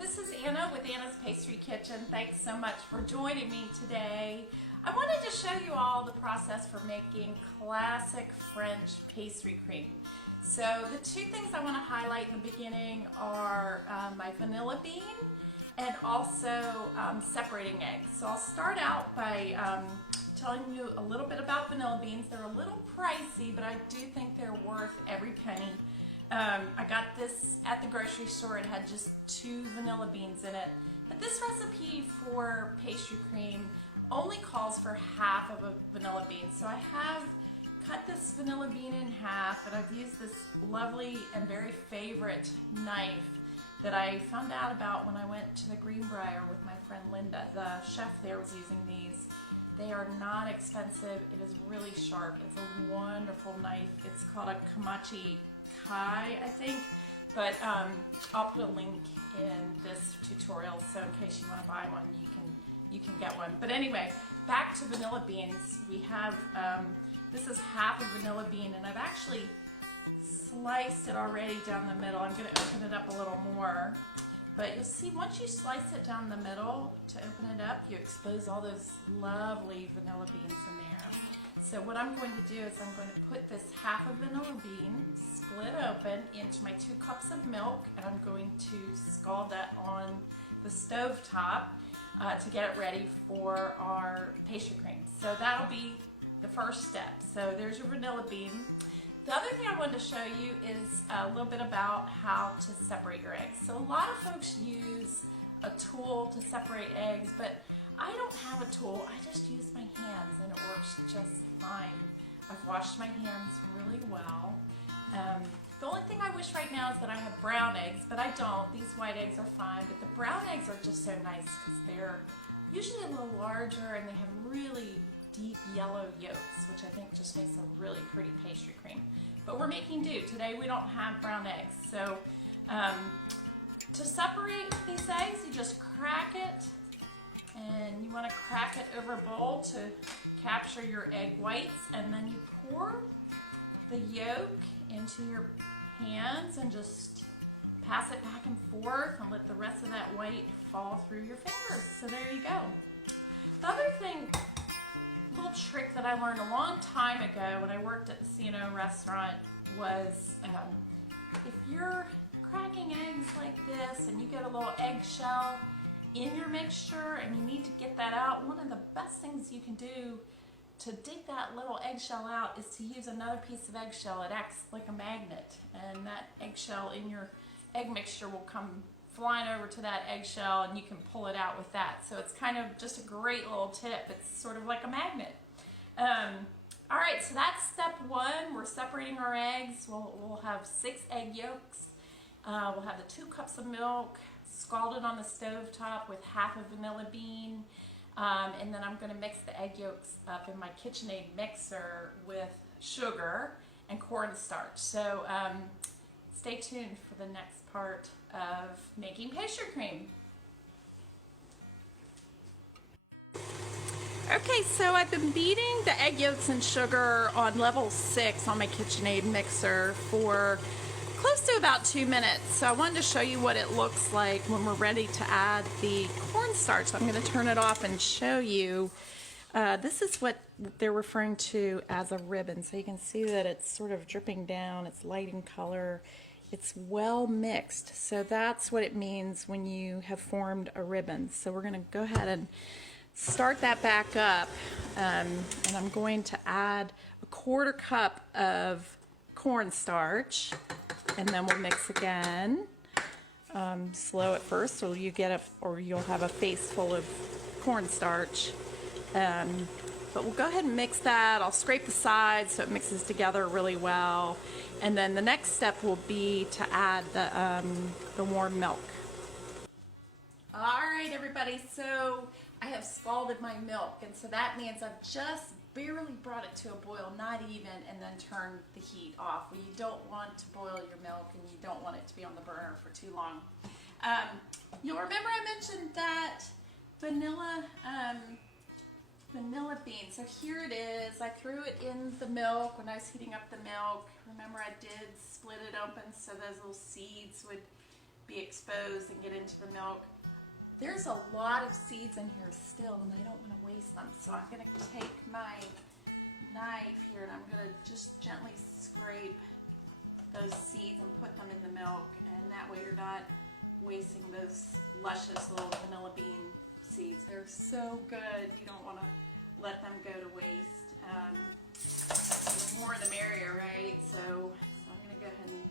This is Anna with Anna's Pastry Kitchen. Thanks so much for joining me today. I wanted to show you all the process for making classic French pastry cream. So the two things I want to highlight in the beginning are my vanilla bean and also separating eggs. So I'll start out by telling you a little bit about vanilla beans. They're a little pricey, but I do think they're worth every penny. I got this at the grocery store. It had just 2 vanilla beans in it. But this recipe for pastry cream only calls for half of a vanilla bean. So I have cut this vanilla bean in half, and I've used this lovely and very favorite knife that I found out about when I went to the Greenbrier with my friend Linda. The chef there was using these. They are not expensive. It is really sharp. It's a wonderful knife. It's called a Kamachi Kai, I think, but I'll put a link in this tutorial, so in case you want to buy one, you can get one. But anyway, back to vanilla beans. We have this is half a vanilla bean, and I've actually sliced it already down the middle. I'm going to open it up a little more, but you'll see once you slice it down the middle to open it up, you expose all those lovely vanilla beans in there. So what I'm going to do is I'm going to put this half a vanilla bean split open into my 2 cups of milk, and I'm going to scald that on the stove top to get it ready for our pastry cream. So that'll be the first step. So there's your vanilla bean. The other thing I wanted to show you is a little bit about how to separate your eggs. So a lot of folks use a tool to separate eggs, but I don't have a tool. I just use my hands, and it works just fine. I've washed my hands really well. The only thing I wish right now is that I have brown eggs, but I don't. These white eggs are fine, but the brown eggs are just so nice because they're usually a little larger and they have really deep yellow yolks, which I think just makes a really pretty pastry cream. But we're making do. Today we don't have brown eggs. So to separate these eggs, you just crack it, and you want to crack it over a bowl to capture your egg whites, and then you pour the yolk into your hands and just pass it back and forth and let the rest of that white fall through your fingers. So there you go. The other thing, little trick that I learned a long time ago when I worked at the C&O restaurant was if you're cracking eggs like this and you get a little eggshell in your mixture and you need to get that out, one of the best things you can do to dig that little eggshell out is to use another piece of eggshell. It acts like a magnet, and that eggshell in your egg mixture will come flying over to that eggshell, and you can pull it out with that. So it's kind of just a great little tip. It's sort of like a magnet. All right, so that's step 1. We're separating our eggs. We'll have 6 egg yolks. We'll have the 2 cups of milk scalded on the stove top with half a vanilla bean. And then I'm going to mix the egg yolks up in my KitchenAid mixer with sugar and cornstarch. So stay tuned for the next part of making pastry cream. Okay, so I've been beating the egg yolks and sugar on level 6 on my KitchenAid mixer for close to about 2 minutes. So I wanted to show you what it looks like when we're ready to add the cornstarch. So I'm going to turn it off and show you. This is what they're referring to as a ribbon. So you can see that it's sort of dripping down. It's light in color. It's well mixed. So that's what it means when you have formed a ribbon. So we're going to go ahead and start that back up. And I'm going to add a 1/4 cup of cornstarch. And then we'll mix again. Slow at first, so you'll have a face full of cornstarch. But we'll go ahead and mix that. I'll scrape the sides so it mixes together really well. And then the next step will be to add the warm milk. All right, everybody. So I have scalded my milk, and so that means I've just barely brought it to a boil, not even, and then turn the heat off. Well, you don't want to boil your milk, and you don't want it to be on the burner for too long. You'll remember I mentioned that vanilla bean. So here it is. I threw it in the milk when I was heating up the milk. Remember, I did split it open so those little seeds would be exposed and get into the milk. There's a lot of seeds in here still, and I don't want to waste them. So I'm going to take my knife here and I'm going to just gently scrape those seeds and put them in the milk, and that way you're not wasting those luscious little vanilla bean seeds. They're so good. You don't want to let them go to waste. The more the merrier, right? So I'm going to go ahead and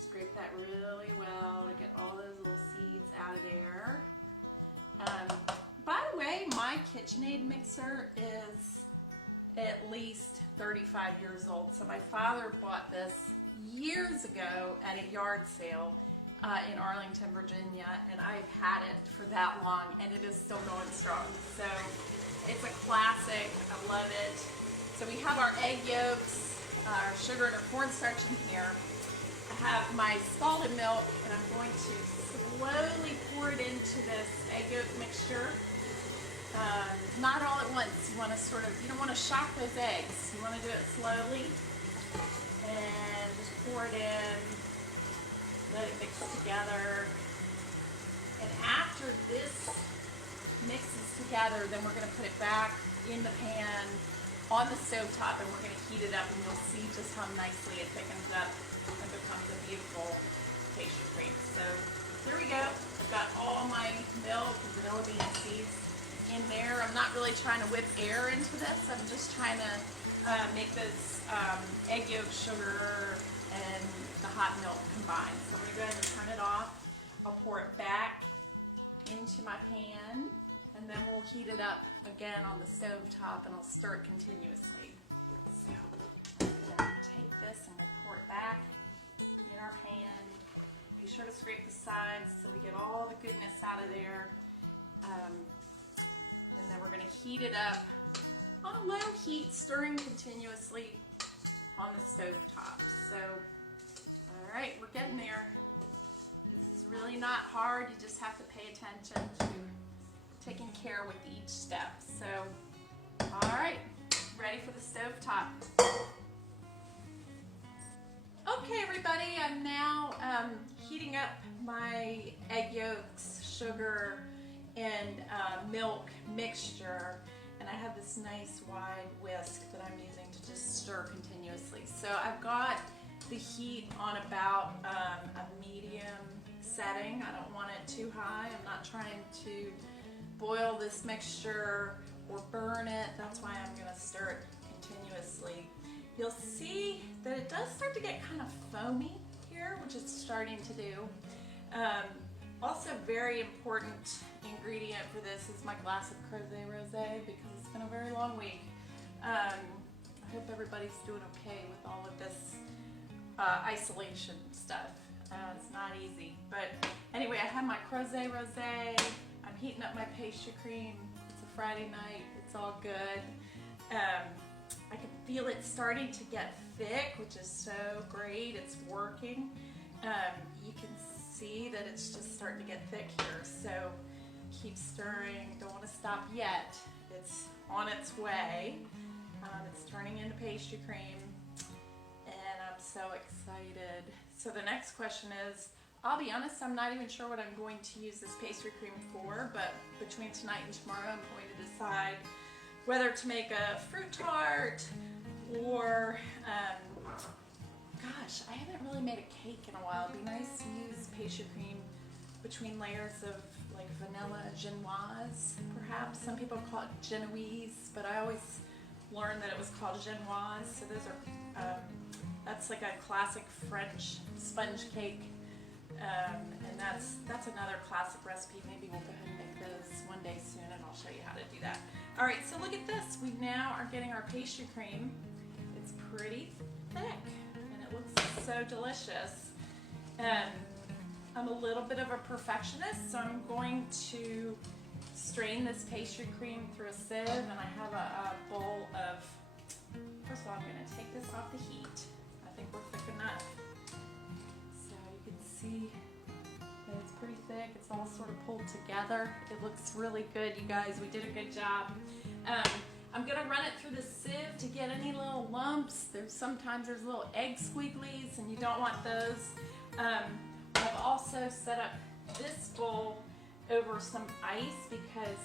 scrape that really well to get all those little seeds out of there. By the way, my KitchenAid mixer is at least 35 years old. So my father bought this years ago at a yard sale in Arlington, Virginia, and I've had it for that long, and it is still going strong. So it's a classic. I love it. So we have our egg yolks, our sugar, and our cornstarch in here. I have my scalded milk, and I'm going to slowly pour it into this egg yolk mixture. Not all at once. You want to you don't want to shock those eggs. You want to do it slowly, and just pour it in, let it mix together. And after this mixes together, then we're going to put it back in the pan on the stove top, and we're going to heat it up, and you'll see just how nicely it thickens up and becomes a beautiful pastry cream. So here we go. I've got all my milk and vanilla bean seeds in there. I'm not really trying to whip air into this. I'm just trying to make this egg yolk, sugar, and the hot milk combined. So I'm going to go ahead and turn it off. I'll pour it back into my pan, and then we'll heat it up again on the stove top, and I'll stir it continuously. So I'm going to take this and we'll pour it back in our pan. Be sure to scrape the sides so we get all the goodness out of there. And then we're going to heat it up on a low heat, stirring continuously on the stove top. So, all right, we're getting there. This is really not hard. You just have to pay attention to taking care with each step. So, all right, ready for the stove top. Okay, everybody, I'm now heating up my egg yolks, sugar, and milk mixture, and I have this nice wide whisk that I'm using to just stir continuously. So I've got the heat on about a medium setting. I don't want it too high. I'm not trying to boil this mixture or burn it. That's why I'm going to stir it continuously. You'll see that it does start to get kind of foamy here, which it's starting to do. Also, very important ingredient for this is my glass of Crozet Rosé, because it's been a very long week. I hope everybody's doing okay with all of this isolation stuff. It's not easy. But anyway, I have my Crozet Rosé. I'm heating up my pastry cream. It's a Friday night. It's all good. I can feel it starting to get thick, which is so great. It's working. You can see that it's just starting to get thick here, so keep stirring. Don't want to stop yet. It's on its way. It's turning into pastry cream, and I'm so excited. So the next question is, I'll be honest, I'm not even sure what I'm going to use this pastry cream for, but between tonight and tomorrow I'm going to decide whether to make a fruit tart or gosh, I haven't really made a cake in a while. It'd be nice to use pastry cream between layers of like vanilla genoise, perhaps. Some people call it Genoise, but I always learned that it was called genoise. So those are, that's like a classic French sponge cake, and that's another classic recipe. Maybe we'll go ahead and make those one day soon, and I'll show you how to do that. All right, so look at this. We now are getting our pastry cream. It's pretty thick, and it looks so delicious. I'm a little bit of a perfectionist, so I'm going to strain this pastry cream through a sieve, and I have a bowl of, first of all, I'm going to take this off the heat. I think we're thick enough. So you can see that it's pretty thick. It's all sort of pulled together. It looks really good, you guys. We did a good job. I'm going to run it through the sieve to get any little lumps. Sometimes there's little egg squigglies, and you don't want those. I've also set up this bowl over some ice because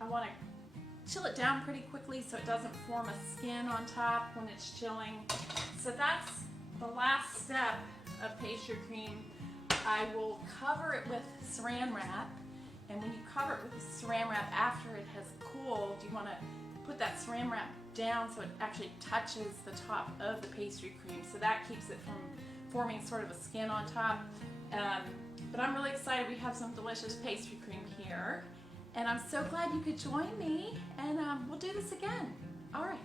I want to chill it down pretty quickly so it doesn't form a skin on top when it's chilling. So that's the last step of pastry cream. I will cover it with saran wrap, and when you cover it with the saran wrap after it has cooled, you want to put that saran wrap down so it actually touches the top of the pastry cream, so that keeps it from forming sort of a skin on top. But I'm really excited. We have some delicious pastry cream here, and I'm so glad you could join me, and we'll do this again. All right.